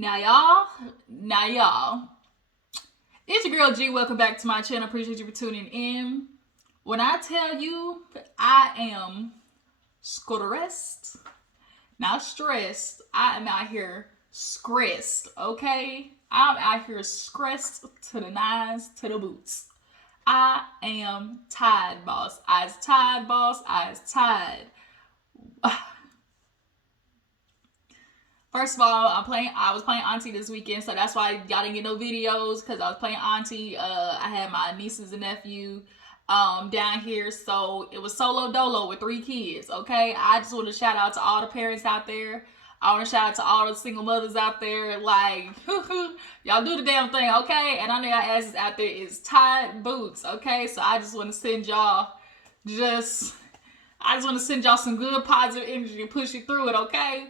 Now y'all, it's your girl G. Welcome back to my channel. Appreciate you for tuning in. When I tell you I am stressed, not stressed, I am out here stressed, okay? I'm out here stressed to the nines, to the boots. I am tired, boss. I's tired, boss. I's tired. First of all, I was playing Auntie this weekend, so that's why y'all didn't get no videos, because I was playing Auntie. I had my nieces and nephew down here, so it was solo dolo with 3 kids, okay? I just want to shout out to all the parents out there. I want to shout out to all the single mothers out there. Like, y'all do the damn thing, okay? And I know y'all asses out there is tied boots, okay? So I just want to send y'all some good positive energy and push you through it, okay?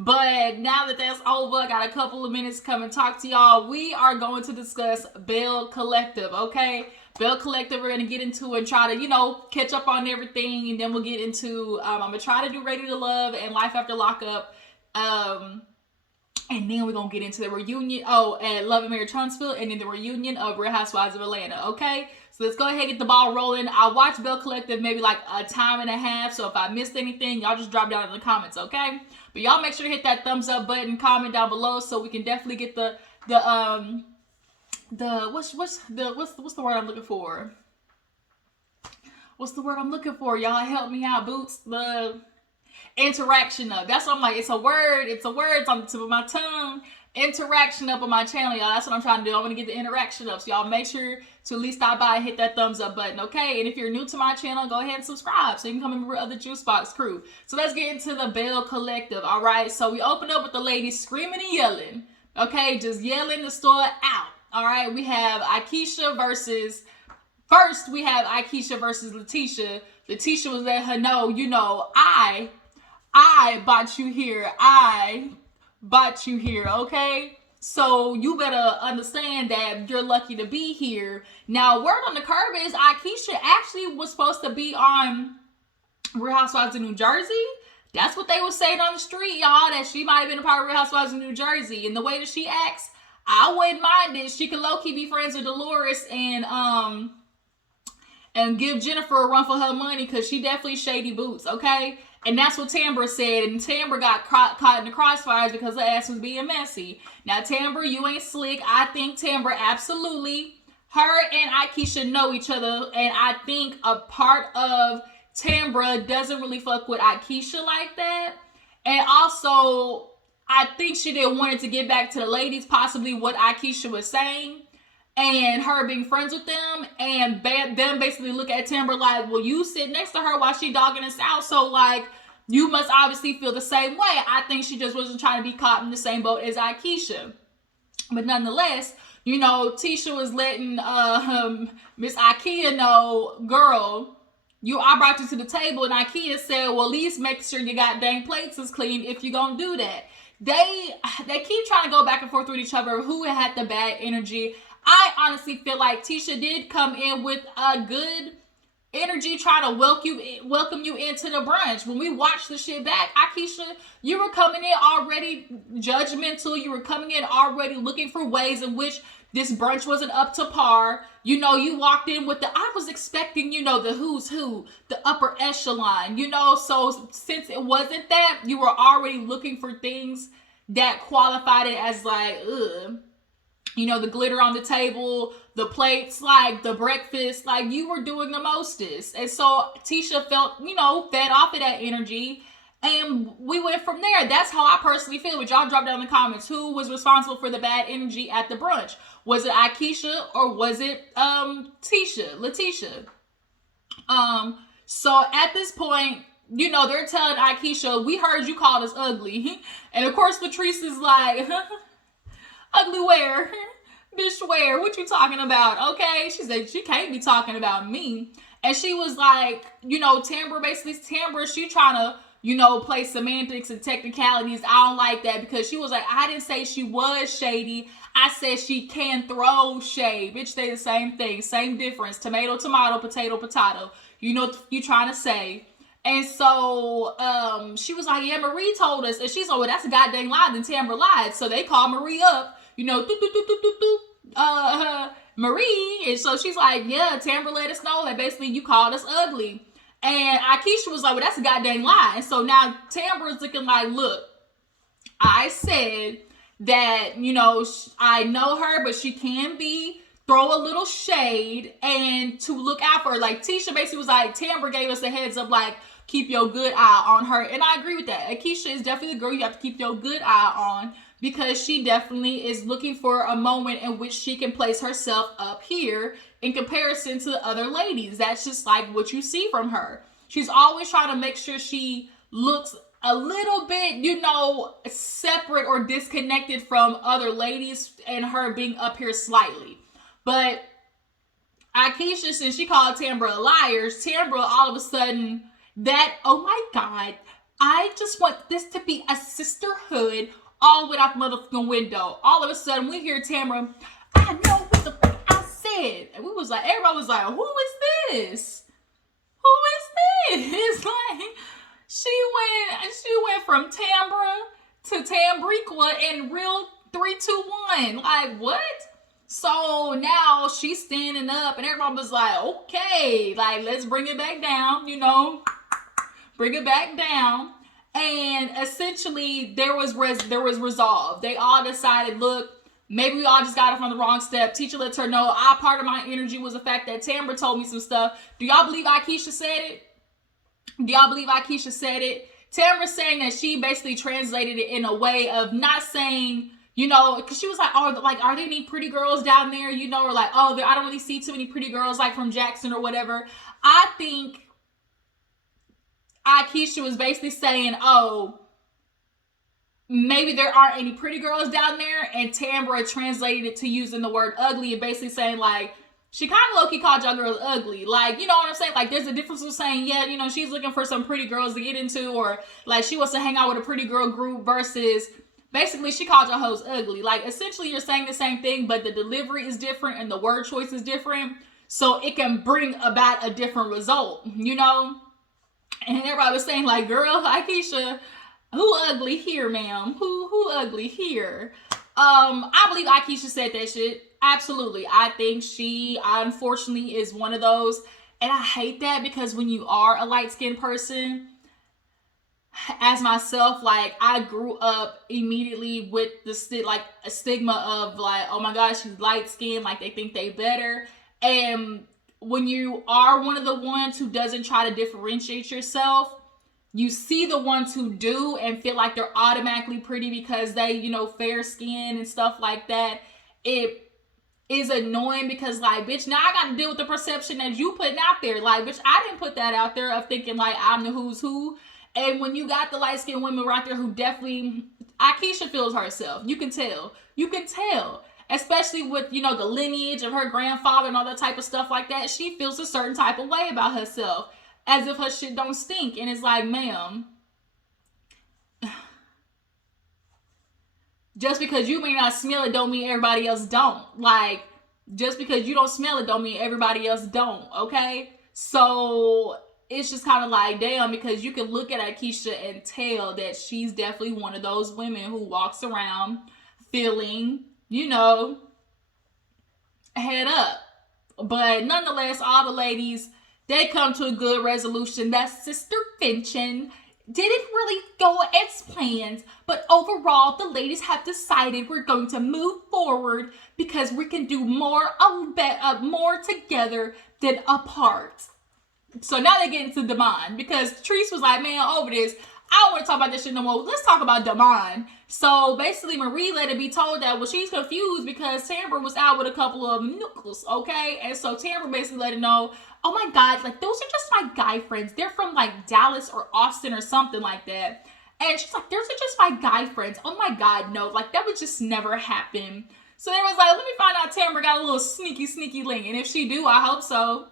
But now that that's over, I got a couple of minutes to come and talk to y'all. We are going to discuss Belle Collective, okay? Belle Collective, we're going to get into and try to, catch up on everything. And then we'll get into, I'm going to try to do Ready to Love and Life After Lockup. And then we're going to get into the reunion, at Love and Marriage Huntsville, and then the reunion of Real Housewives of Atlanta, okay? So let's go ahead and get the ball rolling. I watched Belle Collective maybe like a time and a half, so if I missed anything, y'all just drop down in the comments, okay? But y'all make sure to hit that thumbs up button, comment down below, so we can definitely get what's the word I'm looking for? What's the word I'm looking for? Y'all help me out, Boots. The interaction up. That's what I'm like. It's a word. It's on the tip of my tongue. Interaction up on my channel, y'all. That's what I'm trying to do. I'm going to get the interaction up. So y'all make sure to at least stop by and hit that thumbs up button, okay? And if you're new to my channel, go ahead and subscribe so you can come in with other Juice Box crew. So let's get into the Belle Collective, all right? So we open up with the ladies screaming and yelling, okay? Just yelling the store out, all right? We have Akeisha versus... First, we have Akeisha versus Letitia. Letitia was letting her know, I bought you here. I bought you here, okay? So you better understand that you're lucky to be here. Now, word on the curb is Akeisha actually was supposed to be on Real Housewives of New Jersey. That's what they were saying on the street, y'all, that she might have been a part of Real Housewives of New Jersey. And the way that she acts, I wouldn't mind it. She could low-key be friends with Dolores and give Jennifer a run for her money, because she definitely shady boots, okay? And that's what Tambra said, and Tambra got caught in the crossfires because her ass was being messy. Now, Tambra, you ain't slick. I think Tambra, absolutely, her and Akeisha know each other, and I think a part of Tambra doesn't really fuck with Akeisha like that. And also, I think she didn't want it to get back to the ladies, possibly what Akeisha was saying, and her being friends with them, and them basically look at Tambra like, well, you sit next to her while she dogging us out, so like, you must obviously feel the same way. I think she just wasn't trying to be caught in the same boat as Akeisha. But nonetheless, Tisha was letting Miss Ikea know, girl, I brought you to the table, and Ikea said, well, at least make sure your goddamn plates is clean if you're gonna do that. They keep trying to go back and forth with each other, who had the bad energy. I honestly feel like Tisha did come in with a good energy, trying to welcome you into the brunch. When we watched the shit back, Akeisha, you were coming in already judgmental. You were coming in already looking for ways in which this brunch wasn't up to par. You walked in with I was expecting, the who's who, the upper echelon, so since it wasn't that, you were already looking for things that qualified it as like, ugh. The glitter on the table, the plates, like the breakfast, like you were doing the mostest. And so Tisha felt, fed off of that energy. And we went from there. That's how I personally feel. But y'all drop down in the comments. Who was responsible for the bad energy at the brunch? Was it Akeisha or was it Letitia? So at this point, they're telling Akeisha, we heard you called us ugly. And of course, Latrice is like, ugly where? Bitch, where? What you talking about? Okay. She said she can't be talking about me. And she was like, Tambra, she trying to, play semantics and technicalities. I don't like that, because she was like, I didn't say she was shady. I said she can throw shade. Bitch, they the same thing. Same difference. Tomato, tomato, potato, potato. You know what you trying to say. And so she was like, yeah, Marie told us. And she's like, well, that's a goddamn lie. Then Tambra lied. So they called Marie up, you know, Marie. And so she's like, yeah, Tambra let us know that basically you called us ugly. And Akeisha was like, well, that's a goddamn lie. And so now Tambra's looking like, look, I said that, you know, I know her, but she can be throw a little shade and to look out for her. Like Tisha basically was like, Tambra gave us a heads up, like, keep your good eye on her. And I agree with that. Akeisha is definitely the girl you have to keep your good eye on, because she definitely is looking for a moment in which she can place herself up here in comparison to the other ladies. That's just like what you see from her. She's always trying to make sure she looks a little bit, you know, separate or disconnected from other ladies, and her being up here slightly. But Akeisha, since she called Tambra a liar, Tambra all of a sudden, that, oh my God, I just want this to be a sisterhood all the way out the motherfucking window. All of a sudden, we hear Tambra, I know what the fuck I said. And we was like, everybody was like, who is this? Who is this? It's like, she went from Tambra to Tambriqua in real 3, 2, 1. Like, what? So now she's standing up and everybody was like, okay, like, let's bring it back down, you know, bring it back down. And essentially there was resolve. They all decided, look, maybe we all just got it from the wrong step. Teacher lets her know, part of my energy was the fact that Tambra told me some stuff. Do y'all believe Akeisha said it? Do y'all believe Akeisha said it? Tamra's saying that she basically translated it in a way of not saying, you know, because she was like, oh, like, are there any pretty girls down there, you know, or like, oh, I don't really see too many pretty girls, like, from Jackson or whatever. I think Akeisha was basically saying, oh, maybe there aren't any pretty girls down there, and Tambra translated it to using the word ugly and basically saying, like, she kind of low-key called y'all girls ugly. Like, you know what I'm saying? Like, there's a difference of saying, yeah, you know, she's looking for some pretty girls to get into, or, like, she wants to hang out with a pretty girl group versus, basically, she called y'all hoes ugly. Like, essentially, you're saying the same thing, but the delivery is different and the word choice is different, so it can bring about a different result, you know? And everybody was saying, like, girl, Akeisha, who ugly here, ma'am? Who ugly here? I believe Akeisha said that shit. Absolutely. I think she, unfortunately, is one of those. And I hate that, because when you are a light-skinned person, as myself, like, I grew up immediately with the like a stigma of like, oh my gosh, she's light-skinned, like they think they better. And when you are one of the ones who doesn't try to differentiate yourself, you see the ones who do and feel like they're automatically pretty because they, you know, fair skin and stuff like that. It is annoying because, like, bitch, now I got to deal with the perception that you putting out there. Like, bitch, I didn't put that out there of thinking like I'm the who's who. And when you got the light-skinned women right there who definitely, Akeisha feels herself. You can tell. You can tell. Especially with, you know, the lineage of her grandfather and all that type of stuff like that. She feels a certain type of way about herself. As if her shit don't stink. And it's like, ma'am, just because you may not smell it don't mean everybody else don't. Like, just because you don't smell it don't mean everybody else don't, okay? So it's just kind of like, damn, because you can look at Akeisha and tell that she's definitely one of those women who walks around feeling, you know, head up. But nonetheless, all the ladies, they come to a good resolution. That sistervention didn't really go as planned, but overall, the ladies have decided we're going to move forward because we can do more together than apart. So now they get into Damon, because Treese was like, man, over this, I don't want to talk about this shit no more. Let's talk about Damon. So basically, Marie let it be told that, well, she's confused because Tambra was out with a couple of knuckles, okay? And so Tambra basically let her know, oh my God, like, those are just my guy friends. They're from, like, Dallas or Austin or something like that. And she's like, those are just my guy friends. Oh my God, no, like, that would just never happen. So they was like, let me find out Tambra got a little sneaky link. And if she do, I hope so.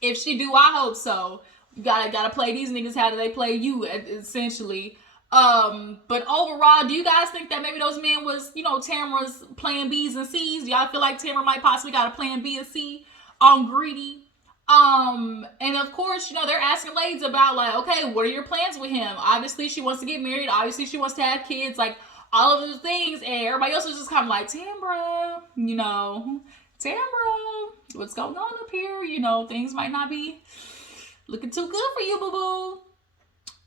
If she do, I hope so. You gotta play these niggas how do they play you, essentially. But overall, do you guys think that maybe those men was, you know, Tamra's plan B's and C's? Do y'all feel like Tambra might possibly got a plan B and C on Greedy? And of course, they're asking ladies about like, okay, what are your plans with him? Obviously, she wants to get married. Obviously, she wants to have kids. Like all of those things, and everybody else is just kind of like, Tambra, Tambra, what's going on up here? Things might not be looking too good for you, boo boo.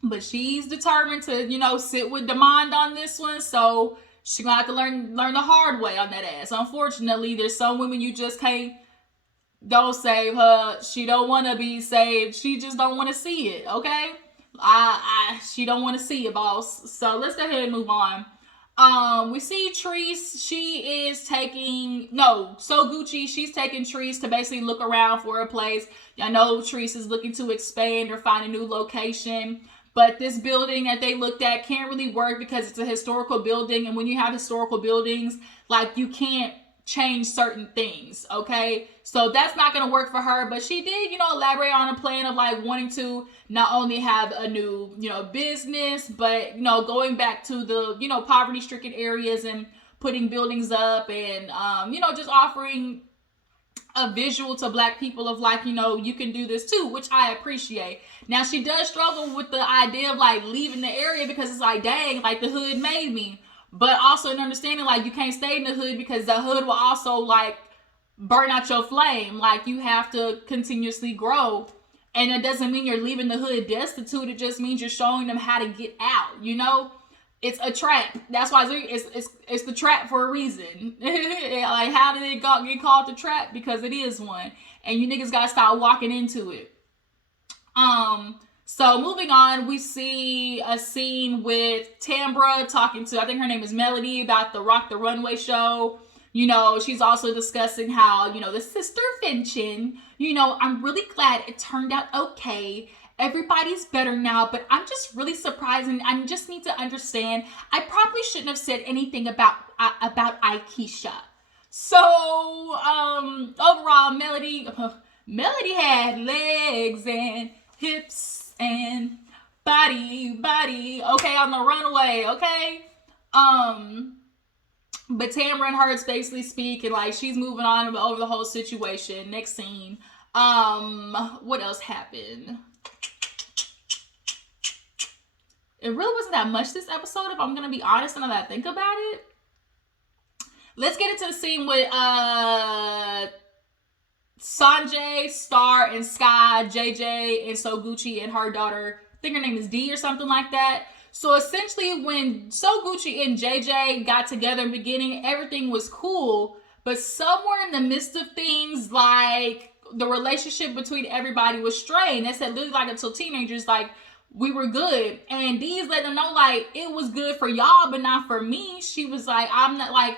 But she's determined to, sit with Demand on this one. So she's gonna have to learn the hard way on that ass. Unfortunately, there's some women you just can't. Don't save her. She don't want to be saved. She just don't want to see it. Okay, she don't want to see it, boss. So let's go ahead and move on. We see Treese. She is taking Sogucci. She's taking Treese to basically look around for a place. I know Treese is looking to expand or find a new location. But this building that they looked at can't really work because it's a historical building. And when you have historical buildings, like you can't change certain things, okay? So that's not going to work for her. But she did, elaborate on a plan of like wanting to not only have a new, business, but, going back to the, poverty-stricken areas and putting buildings up and, just offering a visual to Black people of like, you can do this too, which I appreciate. Now, she does struggle with the idea of like leaving the area because it's like, dang, like the hood made me. But also an understanding like you can't stay in the hood because the hood will also like burn out your flame. Like you have to continuously grow. And it doesn't mean you're leaving the hood destitute. It just means you're showing them how to get out, It's a trap. That's why it's the trap for a reason. Like, how did it get called the trap? Because it is one. And you niggas gotta start walking into it. So moving on, we see a scene with Tambra talking to, I think her name is Melody, about the Rock the Runway show. She's also discussing how, the sistervention, I'm really glad it turned out okay. Everybody's better now, but I'm just really surprised, and I just need to understand. I probably shouldn't have said anything about Akeisha. So, overall, Melody had legs and hips and body, okay, on the runway, okay? But Tambra and her is basically speaking, like, she's moving on over the whole situation. Next scene. What else happened? It really wasn't that much this episode, if I'm gonna be honest, now that I think about it. Let's get into the scene with Sanjay, Star, and Sky, JJ, and Sogucci, and her daughter. I think her name is D or something like that. So essentially, when Sogucci and JJ got together in the beginning, everything was cool. But somewhere in the midst of things, like, the relationship between everybody was strained. They said literally like until teenagers, like, we were good. And D's let them know, like, it was good for y'all, but not for me. She was like, I'm not, like,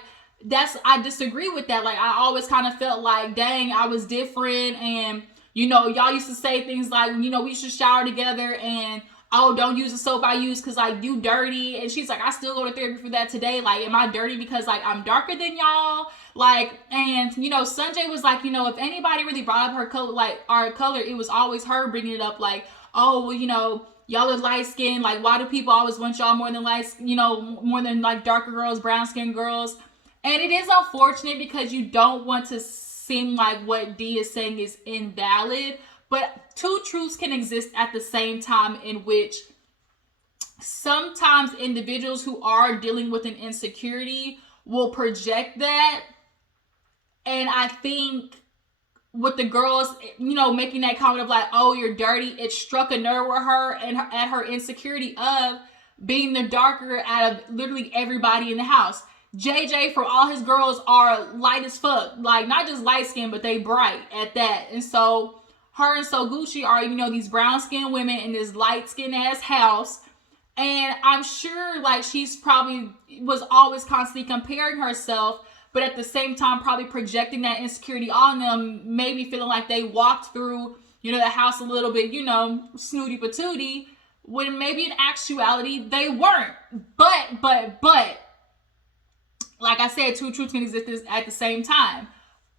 I disagree with that. Like, I always kind of felt like, dang, I was different. And, y'all used to say things like, we should shower together and, oh, don't use the soap I use because, like, you dirty. And she's like, I still go to therapy for that today. Like, am I dirty because, like, I'm darker than y'all? Like, and, Sanjay was like, if anybody really brought up her color, like, our color, it was always her bringing it up. Like, oh, well, y'all are light skinned. Like, why do people always want y'all more than more than like darker girls, brown skinned girls? And it is unfortunate because you don't want to seem like what D is saying is invalid. But two truths can exist at the same time, in which sometimes individuals who are dealing with an insecurity will project that. And I think with the girls, making that comment of like, oh, you're dirty, it struck a nerve with her and at her insecurity of being the darker out of literally everybody in the house. JJ, for all his girls, are light as fuck. Like, not just light skinned, but they bright at that. And so her and Sogucci are, these brown skinned women in this light skinned ass house. And I'm sure, like, she's probably was always constantly comparing herself, but at the same time probably projecting that insecurity on them, maybe feeling like they walked through, the house a little bit, snooty patooty, when maybe in actuality they weren't. But, like I said, two truths can exist at the same time.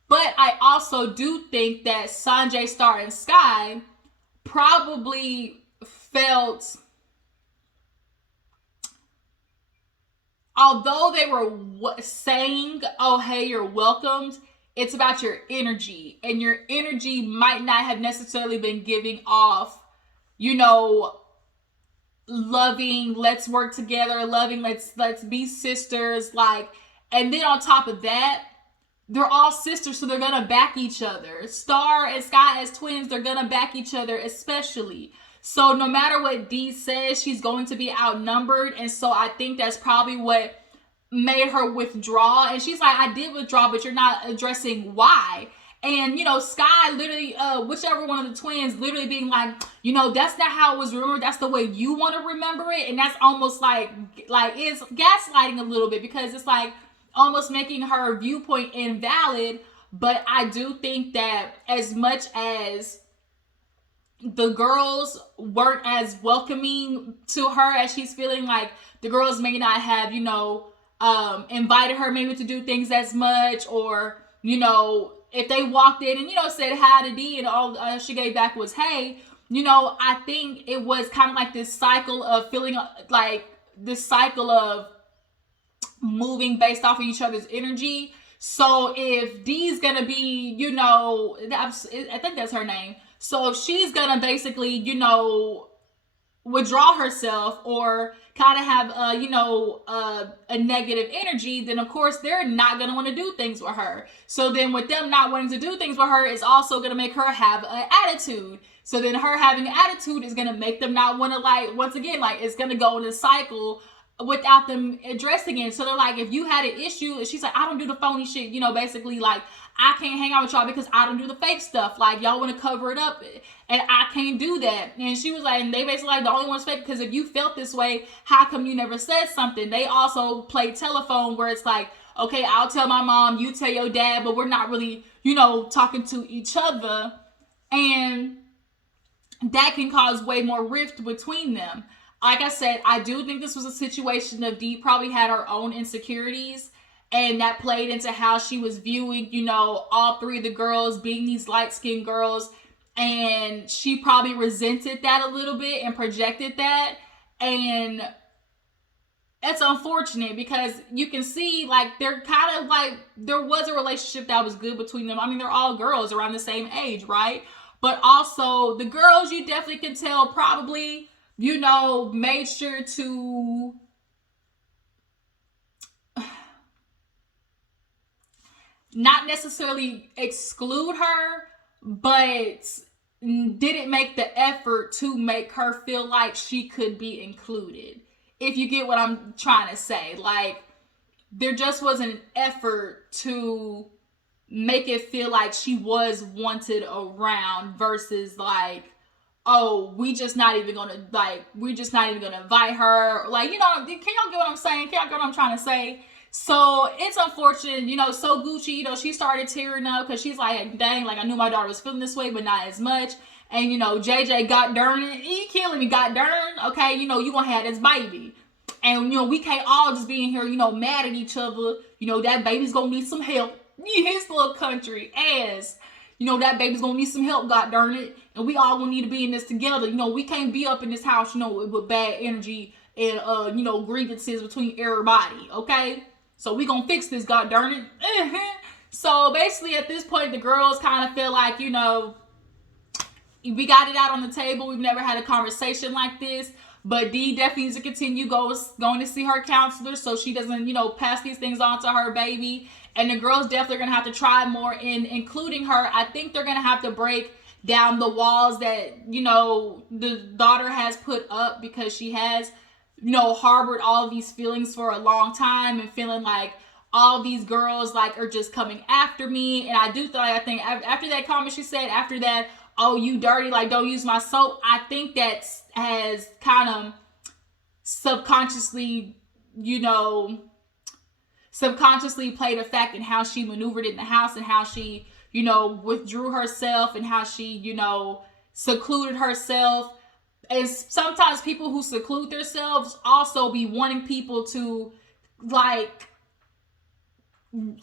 But I also do think that Sanjay, Star, and Sky probably felt, although they were saying, oh, hey, you're welcomed, it's about your energy, and your energy might not have necessarily been giving off, you know, loving, let's work together, loving, let's be sisters, like, and then on top of that, they're all sisters, so they're gonna back each other. Star and Sky as twins, they're gonna back each other, especially. So no matter what Dee says, she's going to be outnumbered, and so I think that's probably what made her withdraw. And she's like, I did withdraw, but you're not addressing why. And, you know, Sky literally, whichever one of the twins, literally being like, you know, that's not how it was remembered. That's the way you want to remember it. And that's almost like it's gaslighting a little bit, because it's like almost making her viewpoint invalid. But I do think that as much as the girls weren't as welcoming to her as she's feeling, like the girls may not have, you know, invited her maybe to do things as much, or, you know, if they walked in and, you know, said hi to Dee and all she gave back was hey, you know, I think it was kind of like this cycle of feeling like this cycle of moving based off of each other's energy. So if Dee's gonna be, you know, I think that's her name. So if she's gonna basically, you know, withdraw herself or kind of have you know, a negative energy, then of course they're not going to want to do things with her. So then with them not wanting to do things with her is also going to make her have an attitude. So then her having an attitude is going to make them not want to, like, once again, like, it's going to go in a cycle without them addressing it. So they're like, if you had an issue, she's like, I don't do the phony shit, you know, basically, like, I can't hang out with y'all because I don't do the fake stuff. Like, y'all want to cover it up, and I can't do that. And she was like, and they basically like, the only one's fake because if you felt this way, how come you never said something? They also play telephone, where it's like, okay, I'll tell my mom, you tell your dad, but we're not really, you know, talking to each other. And that can cause way more rift between them. Like I said, I do think this was a situation of Dee probably had her own insecurities, and that played into how she was viewing, you know, all three of the girls being these light-skinned girls. And she probably resented that a little bit and projected that. And it's unfortunate because you can see, like, they're kind of like, there was a relationship that was good between them. I mean, they're all girls around the same age, right? But also, the girls, you definitely can tell probably, you know, made sure to not necessarily exclude her, but didn't make the effort to make her feel like she could be included. If you get what I'm trying to say. Like, there just wasn't an effort to make it feel like she was wanted around, versus like, oh, we're just not even gonna invite her. Like, you know, can y'all get what I'm saying? Can y'all get what I'm trying to say? So it's unfortunate, you know. Sogucci, you know, she started tearing up because she's like, dang, like, I knew my daughter was feeling this way, but not as much. And, you know, JJ, got darn it, he killing me, got darn, okay, you know, you gonna have this baby. And, you know, we can't all just be in here, you know, mad at each other. You know, that baby's gonna need some help. His little country ass. You know, that baby's gonna need some help, god darn it. And we all gonna need to be in this together. You know, we can't be up in this house, you know, with bad energy and, you know, grievances between everybody, okay? So we gonna fix this, god darn it. So basically at this point, the girls kind of feel like, you know, we got it out on the table. We've never had a conversation like this. But Dee definitely needs to continue going to see her counselor so she doesn't, you know, pass these things on to her baby. And the girls definitely are going to have to try more in including her. I think they're going to have to break down the walls that, you know, the daughter has put up, because she has, you know, harbored all of these feelings for a long time and feeling like all these girls, like, are just coming after me. And I think after that comment she said, after that, oh, you dirty, like, don't use my soap, I think that has kind of subconsciously, you know, played a fact in how she maneuvered in the house and how she, you know, withdrew herself and how she, you know, secluded herself. And sometimes people who seclude themselves also be wanting people to, like,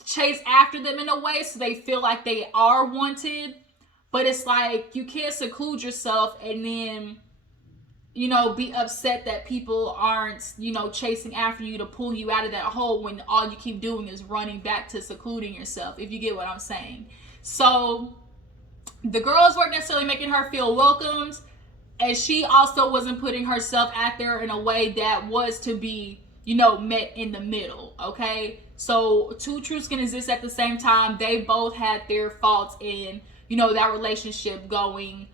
chase after them in a way so they feel like they are wanted. But it's like, you can't seclude yourself and then you know, be upset that people aren't, you know, chasing after you to pull you out of that hole when all you keep doing is running back to secluding yourself, if you get what I'm saying. So the girls weren't necessarily making her feel welcomed, and she also wasn't putting herself out there in a way that was to be, you know, met in the middle. Okay, so two truths can exist at the same time. They both had their faults in, you know, that relationship going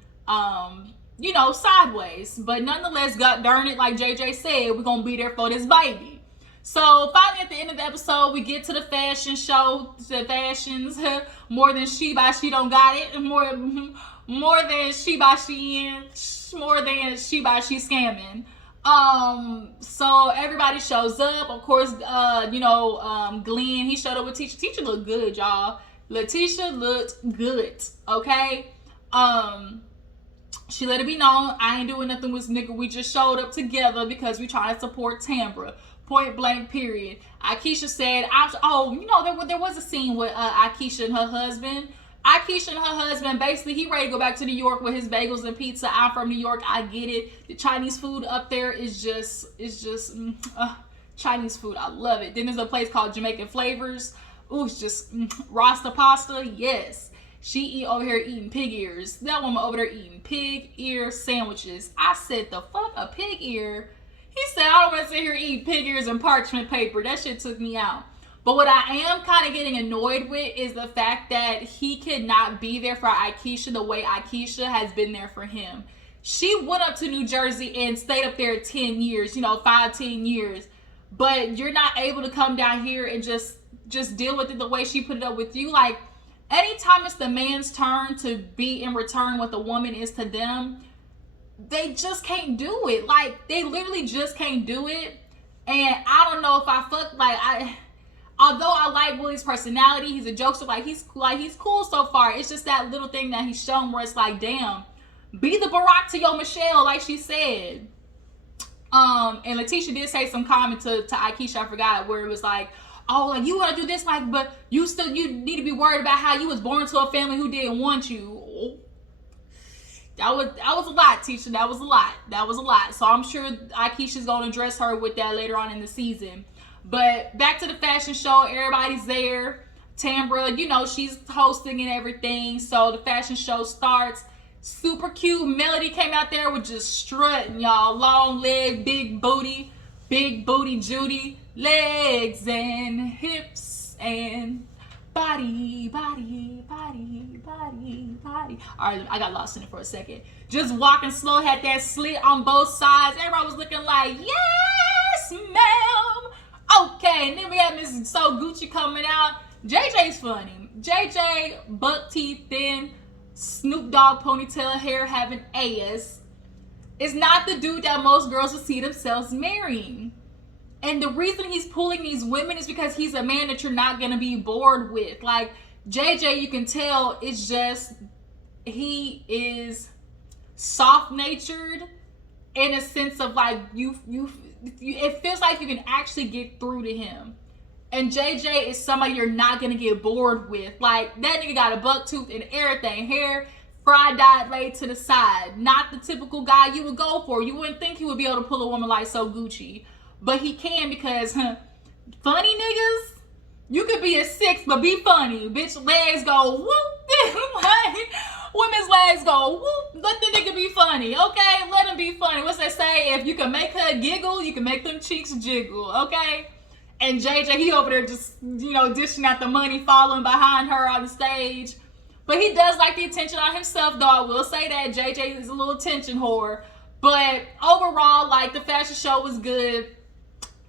you know, sideways. But nonetheless, God darn it, like JJ said, we're gonna be there for this baby. So finally at the end of the episode, we get to the fashion show. The fashions, more than she by she don't got it. More than she by she in. More than she by she scamming. So everybody shows up. Of course, you know, Glenn, he showed up with Tisha. Tisha looked good, y'all. Letitia looked good. Okay. She let it be known, I ain't doing nothing with this nigga. We just showed up together because we trying to support Tambra. Point blank, period. Akeisha said, oh, you know, there was a scene with Akeisha and her husband. Akeisha and her husband, basically, he ready to go back to New York with his bagels and pizza. I'm from New York. I get it. The Chinese food up there is just Chinese food. I love it. Then there's a place called Jamaican Flavors. Ooh, it's just Rasta pasta. Yes. She over here eating pig ears. That woman over there eating pig ear sandwiches. I said, the fuck, a pig ear? He said, I don't want to sit here eating pig ears and parchment paper. That shit took me out. But what I am kind of getting annoyed with is the fact that he could not be there for Akeisha the way Akeisha has been there for him. She went up to New Jersey and stayed up there 10 years, you know, 5-10 years. But you're not able to come down here and just deal with it the way she put it up with you. Like, anytime it's the man's turn to be in return what the woman is to them, they just can't do it. Like, they literally just can't do it. And I don't know if although I like Willie's personality, he's a jokester, he's cool so far. It's just that little thing that he's shown where it's like, damn, be the Barack to your Michelle, like she said. And Letitia did say some comment to Akeisha, I forgot, where it was like, oh, like, you want to do this, like, but you need to be worried about how you was born to a family who didn't want you. Oh. That was a lot, Tisha. That was a lot. So I'm sure Akeisha's going to address her with that later on in the season. But back to the fashion show. Everybody's there. Tambra, you know, she's hosting and everything. So the fashion show starts. Super cute. Melody came out there with just strutting, y'all. Long leg, big booty Judy. Legs and hips and body. Alright, I got lost in it for a second. Just walking slow, had that slit on both sides. Everybody was looking like, yes, ma'am. Okay, and then we had Miss Sogucci coming out. JJ's funny. JJ, buck teeth, thin, Snoop Dogg ponytail hair, having ass, is not the dude that most girls would see themselves marrying. And the reason he's pulling these women is because he's a man that you're not going to be bored with. Like, JJ, you can tell, it's just, he is soft-natured in a sense of, like, it feels like you can actually get through to him. And JJ is somebody you're not going to get bored with. Like, that nigga got a buck tooth and everything. Hair, fried dyed, laid to the side. Not the typical guy you would go for. You wouldn't think he would be able to pull a woman like Sogucci. But he can because, funny niggas, you could be a 6, but be funny. Bitch, legs go whoop. Like, women's legs go whoop. Let the nigga be funny, okay? Let him be funny. What's that say? If you can make her giggle, you can make them cheeks jiggle, okay? And JJ, he over there just, you know, dishing out the money, following behind her on the stage. But he does like the attention on himself, though. I will say that JJ is a little attention whore. But overall, like, the fashion show was good.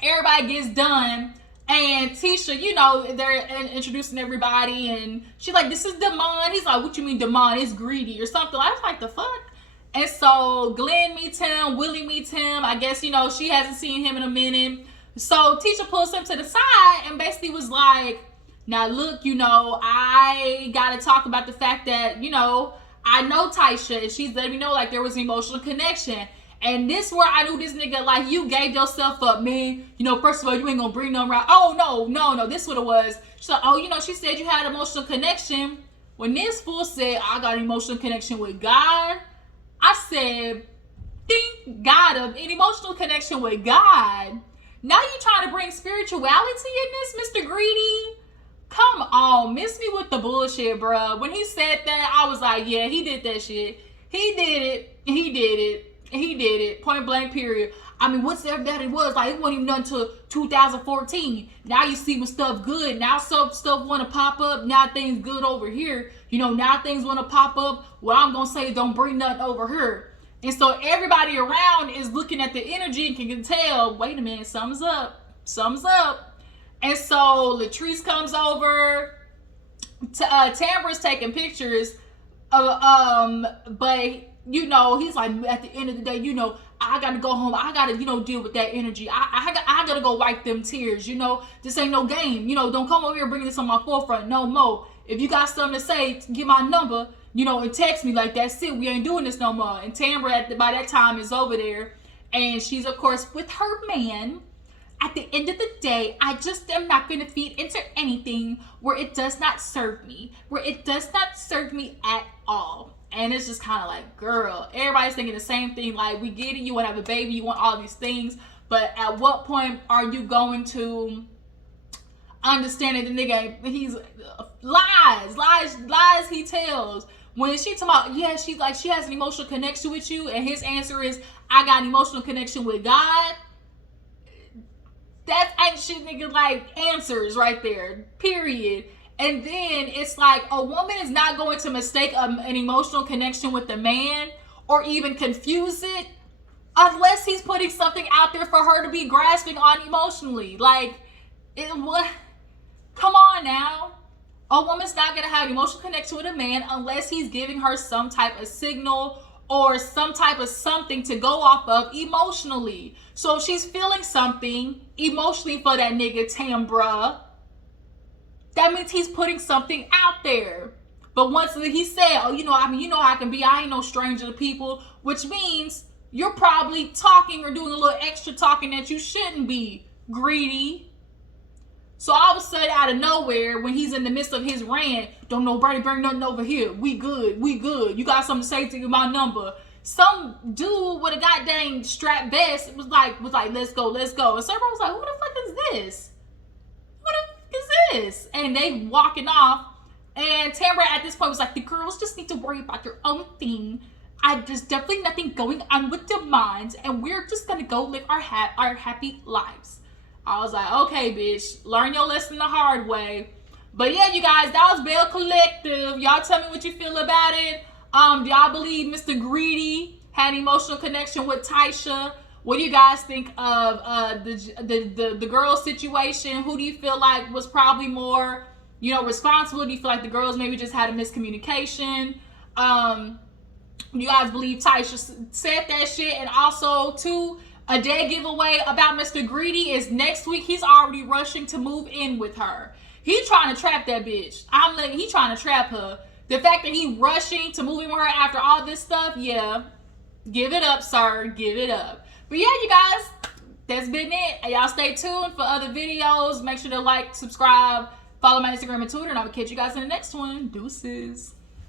Everybody gets done, and Tisha, you know, they're introducing everybody, and she's like, this is Damon. He's like, what you mean Damon? It's greedy or something. I was like, the fuck? And so Glenn meets him, Willie meets him. I guess, you know, she hasn't seen him in a minute. So Tisha pulls him to the side and basically was like, now look, you know, I got to talk about the fact that, you know, I know Tisha, and she's letting me know, like, there was an emotional connection. And this where I knew this nigga, like, you gave yourself up, man. You know, first of all, you ain't gonna bring them around. Oh, no, this what it was. She's like, oh, you know, she said you had an emotional connection. When this fool said, I got an emotional connection with God, I said, God, an emotional connection with God. Now you trying to bring spirituality in this, Mr. Greedy? Come on, miss me with the bullshit, bro. When he said that, I was like, yeah, he did that shit. He did it. He did it. He did it. Point blank, period. I mean, what's that it was? Like, it wasn't even done until 2014. Now you see when stuff good. Now stuff want to pop up. Now things good over here. You know, now things want to pop up. Well, I'm going to say don't bring nothing over here. And so everybody around is looking at the energy and can tell, wait a minute, something's up. Something's up. And so Latrice comes over. Tambra's taking pictures. But, you know, he's like, at the end of the day, you know, I got to go home. I got to, you know, deal with that energy. I got to go wipe them tears, you know. This ain't no game. You know, don't come over here bringing this on my forefront no more. If you got something to say, get my number. You know, and text me like, that's it. We ain't doing this no more. And Tambra, by that time, is over there. And she's, of course, with her man. At the end of the day, I just am not going to feed into anything where it does not serve me. Where it does not serve me at all. And it's just kind of like, girl, everybody's thinking the same thing. Like, we get it. You want to have a baby. You want all these things. But at what point are you going to understand that the nigga, he's lies he tells. When she talking about, yeah, she's like, she has an emotional connection with you, and his answer is, I got an emotional connection with God. That's ancient nigga like answers right there, period. And then it's like, a woman is not going to mistake an emotional connection with a man or even confuse it unless he's putting something out there for her to be grasping on emotionally. Like, what? Come on now. A woman's not going to have an emotional connection with a man unless he's giving her some type of signal or some type of something to go off of emotionally. So if she's feeling something emotionally for that nigga Tambra, that means he's putting something out there. But once he said, oh, you know, I mean, you know how I can be. I ain't no stranger to people, which means you're probably talking or doing a little extra talking that you shouldn't be, greedy. So all of a sudden, out of nowhere, when he's in the midst of his rant, don't nobody bring nothing over here. We good. You got something to say to my number. Some dude with a goddamn strap vest was like, let's go. And Sarah was like, who the fuck is this? Who the fuck is this? And they walking off. And Tambra at this point was like, the girls just need to worry about their own thing. There's definitely nothing going on with their minds, and we're just gonna go live our happy lives. I was like, okay, bitch, learn your lesson the hard way. But yeah, you guys, that was Belle Collective. Y'all tell me what you feel about it. Do y'all believe Mr. Greedy had an emotional connection with Tysha? What do you guys think of the girl situation? Who do you feel like was probably more, you know, responsible? Do you feel like the girls maybe just had a miscommunication? You guys believe Tysha said that shit? And also, too, a dead giveaway about Mr. Greedy is next week. He's already rushing to move in with her. He trying to trap that bitch. He trying to trap her. The fact that he rushing to move in with her after all this stuff, yeah. Give it up, sir. Give it up. But yeah, you guys, that's been it. Y'all stay tuned for other videos. Make sure to like, subscribe, follow my Instagram and Twitter, and I will catch you guys in the next one. Deuces.